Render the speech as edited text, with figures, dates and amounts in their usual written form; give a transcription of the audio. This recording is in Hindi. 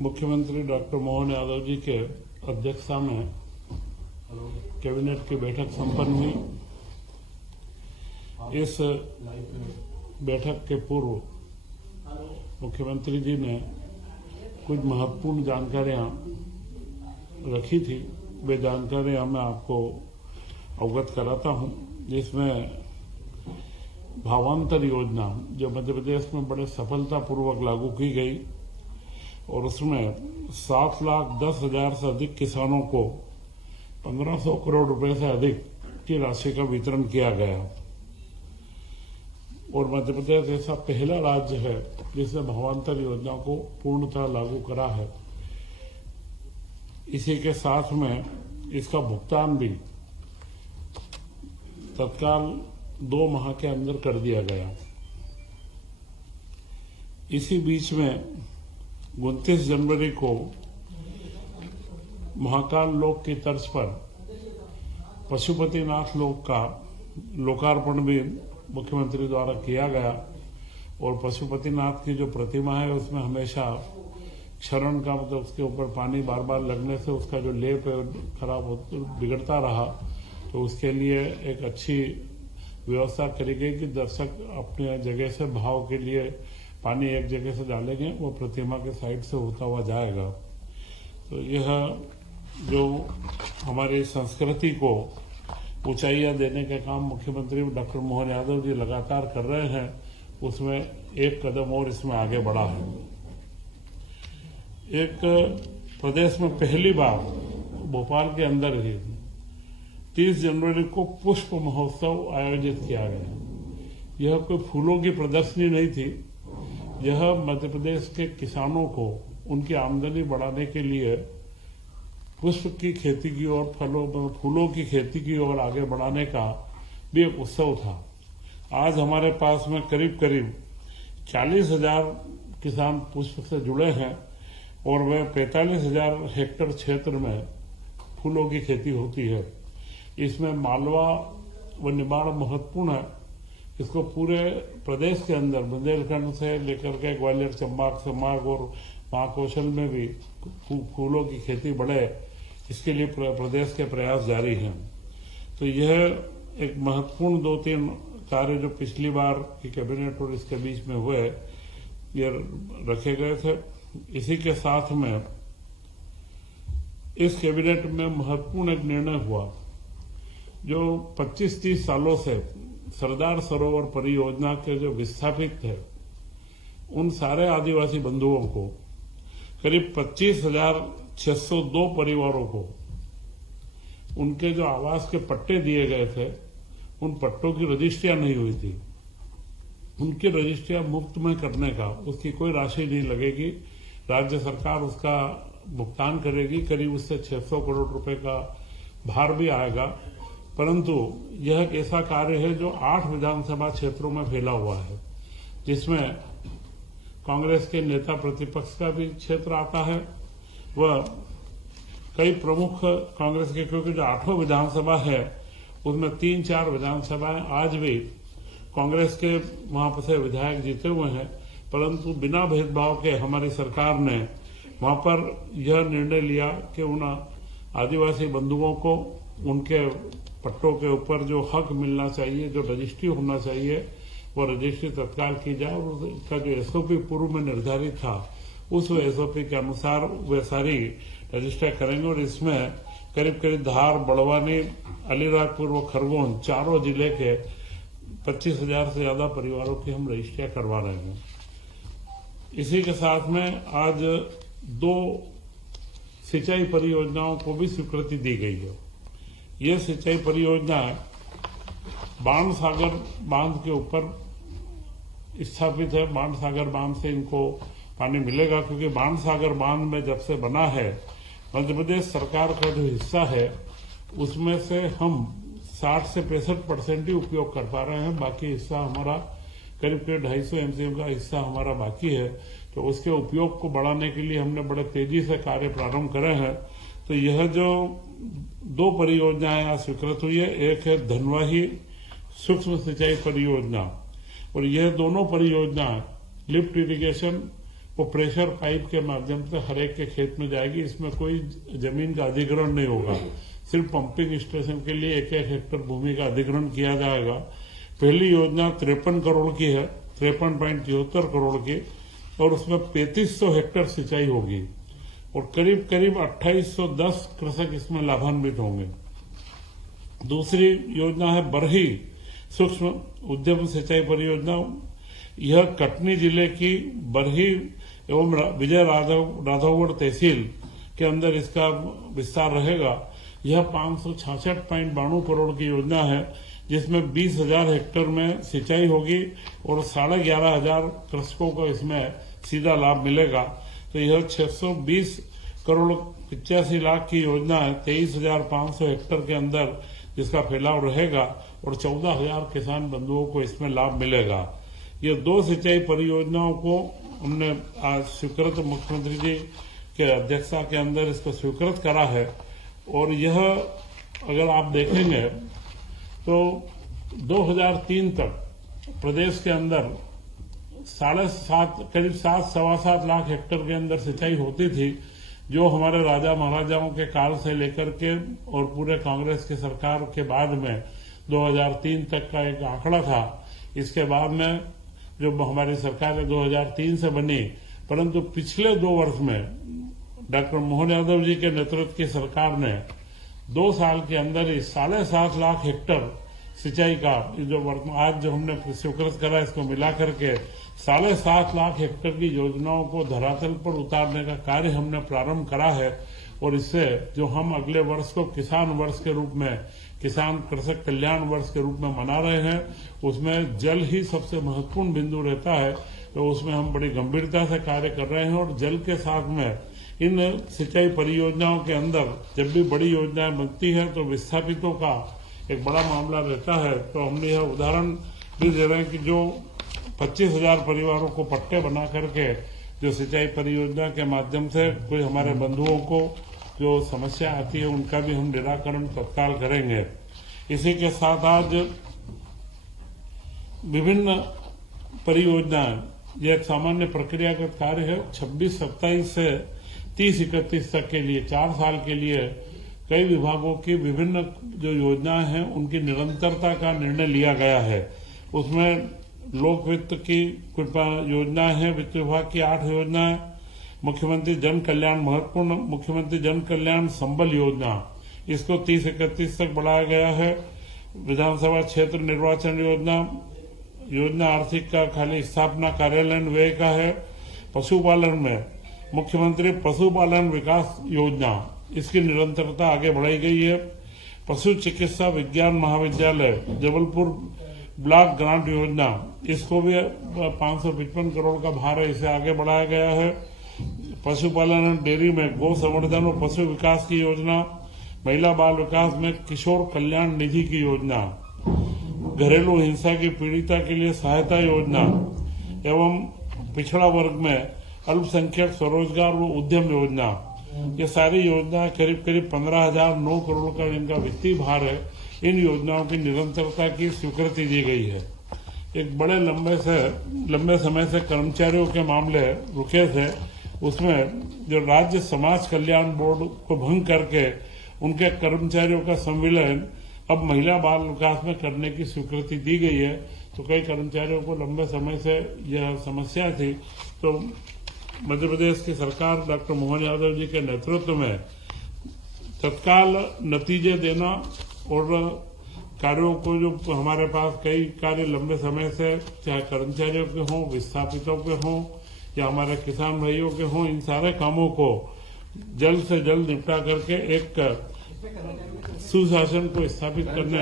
मुख्यमंत्री डॉक्टर मोहन यादव जी के अध्यक्षता में कैबिनेट की बैठक संपन्न हुई। इस बैठक के पूर्व मुख्यमंत्री जी ने कुछ महत्वपूर्ण जानकारियां रखी थी। वे जानकारियां मैं आपको अवगत कराता हूं, जिसमें भावांतर योजना जो मध्य प्रदेश में बड़े सफलतापूर्वक लागू की गई और उसमें 7,10,000 से अधिक किसानों को 1,500 करोड़ रुपए से अधिक की राशि का वितरण किया गया और मध्य प्रदेश ऐसा पहला राज्य है जिसने भावांतर योजना को पूर्णतः लागू करा है। इसी के साथ में इसका भुगतान भी तत्काल 2 माह के अंदर कर दिया गया। इसी बीच में 29 जनवरी को महाकाल लोक की तर्ज पर पशुपतिनाथ लोक का लोकार्पण भी मुख्यमंत्री द्वारा किया गया और पशुपतिनाथ की जो प्रतिमा है उसमें हमेशा क्षरण का मतलब उसके ऊपर पानी बार बार लगने से उसका जो लेप है खराब बिगड़ता रहा, तो उसके लिए एक अच्छी व्यवस्था करी गई कि दर्शक अपने जगह से भाव के लिए पानी एक जगह से डालेंगे, वो प्रतिमा के साइड से होता हुआ जाएगा। तो यह जो हमारी संस्कृति को ऊंचाइयां देने का काम मुख्यमंत्री डॉक्टर मोहन यादव जी लगातार कर रहे हैं, उसमें एक कदम और इसमें आगे बढ़ा है। एक प्रदेश में पहली बार भोपाल के अंदर ही 30 जनवरी को पुष्प महोत्सव आयोजित किया गया। यह कोई फूलों की प्रदर्शनी नहीं थी, यह मध्य प्रदेश के किसानों को उनकी आमदनी बढ़ाने के लिए पुष्प की खेती की ओर फूलों की खेती की ओर आगे बढ़ाने का भी एक उत्सव था। आज हमारे पास में करीब 40,000 किसान पुष्प से जुड़े हैं और वह 45,000 हेक्टेयर क्षेत्र में फूलों की खेती होती है। इसमें मालवा व निमाड़ महत्वपूर्ण है। इसको पूरे प्रदेश के अंदर बुंदेलखंड से लेकर के ग्वालियर, चंबा, संभाग और महाकौशल में भी फूलों की खेती बढ़े, इसके लिए प्रदेश के प्रयास जारी हैं। तो यह एक महत्वपूर्ण 2-3 कार्य जो पिछली बार की कैबिनेट और इसके बीच में हुए, ये रखे गए थे। इसी के साथ में इस कैबिनेट में महत्वपूर्ण एक निर्णय हुआ, जो 25-30 सालों से सरदार सरोवर परियोजना के जो विस्थापित थे उन सारे आदिवासी बंधुओं को, करीब 25,602 परिवारों को उनके जो आवास के पट्टे दिए गए थे, उन पट्टों की रजिस्ट्रियां नहीं हुई थी, उनकी रजिस्ट्रियां मुफ्त में करने का, उसकी कोई राशि नहीं लगेगी, राज्य सरकार उसका भुगतान करेगी। करीब उससे 600 करोड़ रुपए का भार भी आएगा। परंतु यह एक ऐसा कार्य है जो 8 विधानसभा क्षेत्रों में फैला हुआ है, जिसमें कांग्रेस के नेता प्रतिपक्ष का भी क्षेत्र आता है। वह कई प्रमुख कांग्रेस के, क्योंकि जो 8 विधानसभा है उसमें 3-4 विधानसभाएं आज भी कांग्रेस के वहां पर से विधायक जीते हुए हैं, परंतु बिना भेदभाव के हमारी सरकार ने वहां पर यह निर्णय लिया कि उन आदिवासी बंधुओं को उनके पट्टों के ऊपर जो हक मिलना चाहिए, जो रजिस्ट्री होना चाहिए, वो रजिस्ट्री तत्काल की जाए और उसका जो एसओपी पूर्व में निर्धारित था उस एसओपी के अनुसार वे सारी रजिस्टर करेंगे। और इसमें करीब धार, बड़वानी, अलीराजपुर व खरगोन चारों जिले के 25,000 से ज्यादा परिवारों की हम रजिस्ट्रियां करवा रहे हैं। इसी के साथ में आज 2 सिंचाई परियोजनाओं को भी स्वीकृति दी गई है। ये सिंचाई परियोजना बाणसागर बांध के ऊपर स्थापित है। बाणसागर बांध से इनको पानी मिलेगा, क्योंकि बाणसागर बांध में जब से बना है, मध्य प्रदेश सरकार का जो हिस्सा है उसमें से हम 60 से 65% ही उपयोग कर पा रहे हैं। बाकी हिस्सा हमारा करीब 250 एमसीएम का हिस्सा हमारा बाकी है। तो उसके उपयोग को बढ़ाने के लिए हमने बड़े तेजी से कार्य प्रारंभ करे हैं। तो यह जो 2 परियोजनाएं यहाँ स्वीकृत हुई है, एक है धनवाही सूक्ष्म सिंचाई परियोजना, और यह दोनों परियोजनाएं लिफ्ट इरिगेशन वो प्रेशर पाइप के माध्यम से हर एक के खेत में जाएगी। इसमें कोई जमीन का अधिग्रहण नहीं होगा, सिर्फ पंपिंग स्टेशन के लिए 1-1 हेक्टेयर भूमि का अधिग्रहण किया जाएगा। पहली योजना 53 करोड़ की है, 53.73 करोड़ की, और उसमें 3500 हेक्टेयर सिंचाई होगी और करीब करीब 2810 कृषक इसमें लाभान्वित होंगे। दूसरी योजना है बरही सूक्ष्म उद्यम सिंचाई परियोजना। यह कटनी जिले की बरही एवं विजय राघवगढ़ तहसील के अंदर इसका विस्तार रहेगा। यह 566.92 करोड़ की योजना है, जिसमें 20,000 हेक्टेयर में सिंचाई होगी और 11,500 कृषकों को इसमें सीधा लाभ मिलेगा। तो यह 620 करोड़ 85 लाख की योजना है, 23,500 हेक्टेयर के अंदर जिसका फैलाव रहेगा और 14,000 किसान बंधुओं को इसमें लाभ मिलेगा। ये 2 सिंचाई परियोजनाओं को हमने आज स्वीकृत, मुख्यमंत्री जी के अध्यक्षता के अंदर इसको स्वीकृत करा है। और यह अगर आप देखेंगे तो 2003 तक प्रदेश के अंदर करीब 7-7.25 लाख हेक्टेयर के अंदर सिंचाई होती थी, जो हमारे राजा महाराजाओं के काल से लेकर के और पूरे कांग्रेस की सरकार के बाद में 2003 तक का एक आंकड़ा था। इसके बाद में जो हमारी सरकार 2003 से बनी, परंतु पिछले 2 वर्ष में डॉक्टर मोहन यादव जी के नेतृत्व की सरकार ने 2 साल के अंदर ही 7.5 लाख हेक्टेयर सिंचाई का जो आज जो हमने स्वीकृत करा, इसको मिला करके 7.5 लाख हेक्टेयर की योजनाओं को धरातल पर उतारने का कार्य हमने प्रारंभ करा है। और इससे जो हम अगले वर्ष को किसान वर्ष के रूप में, किसान कृषक कल्याण वर्ष के रूप में मना रहे हैं, उसमें जल ही सबसे महत्वपूर्ण बिंदु रहता है। तो उसमें हम बड़ी गंभीरता से कार्य कर रहे हैं और जल के साथ में इन सिंचाई परियोजनाओं के अंदर जब भी बड़ी योजनाएं बनती है तो विस्थापितों का एक बड़ा मामला रहता है। तो हमने यह उदाहरण भी दे रहे हैं कि जो 25,000 परिवारों को पट्टे बना करके जो सिंचाई परियोजना के माध्यम से कोई हमारे बंधुओं को जो समस्या आती है उनका भी हम निराकरण तत्काल करेंगे। इसी के साथ आज विभिन्न परियोजनाएं, यह एक सामान्य प्रक्रियागत कार्य है। 26-27 से 30-31 तक के लिए 4 साल के लिए कई विभागों की विभिन्न जो योजनाएं हैं उनकी निरंतरता का निर्णय लिया गया है। उसमें लोक वित्त की कुछ योजनाएं हैं, वित्त विभाग की 8 योजनाएं, मुख्यमंत्री जन कल्याण महत्वपूर्ण मुख्यमंत्री जन कल्याण संबल योजना, इसको 30-31 तक बढ़ाया गया है। विधानसभा क्षेत्र निर्वाचन योजना आर्थिक का खाली स्थापना कार्यालयन व्यय का है। पशुपालन में मुख्यमंत्री पशुपालन विकास योजना, इसकी निरंतरता आगे बढ़ाई गई है। पशु चिकित्सा विज्ञान महाविद्यालय जबलपुर ब्लॉक ग्रांट योजना, इसको भी 555 करोड़ का भार है, इसे आगे बढ़ाया गया है। पशुपालन और डेयरी में गौ संवर्धन और पशु विकास की योजना, महिला बाल विकास में किशोर कल्याण निधि की योजना, घरेलू हिंसा की पीड़िता के लिए सहायता योजना एवं पिछड़ा वर्ग में अल्पसंख्यक स्वरोजगार व उद्यम योजना, ये सारी योजना करीब 15,009 करोड़ का इनका वित्तीय भार है। इन योजनाओं की निरंतरता की स्वीकृति दी गई है। एक बड़े लंबे समय से कर्मचारियों के मामले रुके थे, उसमें जो राज्य समाज कल्याण बोर्ड को भंग करके उनके कर्मचारियों का संविलियन अब महिला बाल विकास में करने की स्वीकृति दी गई है। तो कई कर्मचारियों को लंबे समय से यह समस्या थी, तो मध्य प्रदेश की सरकार डॉक्टर मोहन यादव जी के नेतृत्व में तत्काल नतीजे देना और कार्यों को, जो हमारे पास कई कार्य लंबे समय से चाहे कर्मचारियों के हों, विस्थापितों के हों या हमारे किसान भाइयों के हों, इन सारे कामों को जल्द से जल्द निपटा करके एक सुशासन को स्थापित करने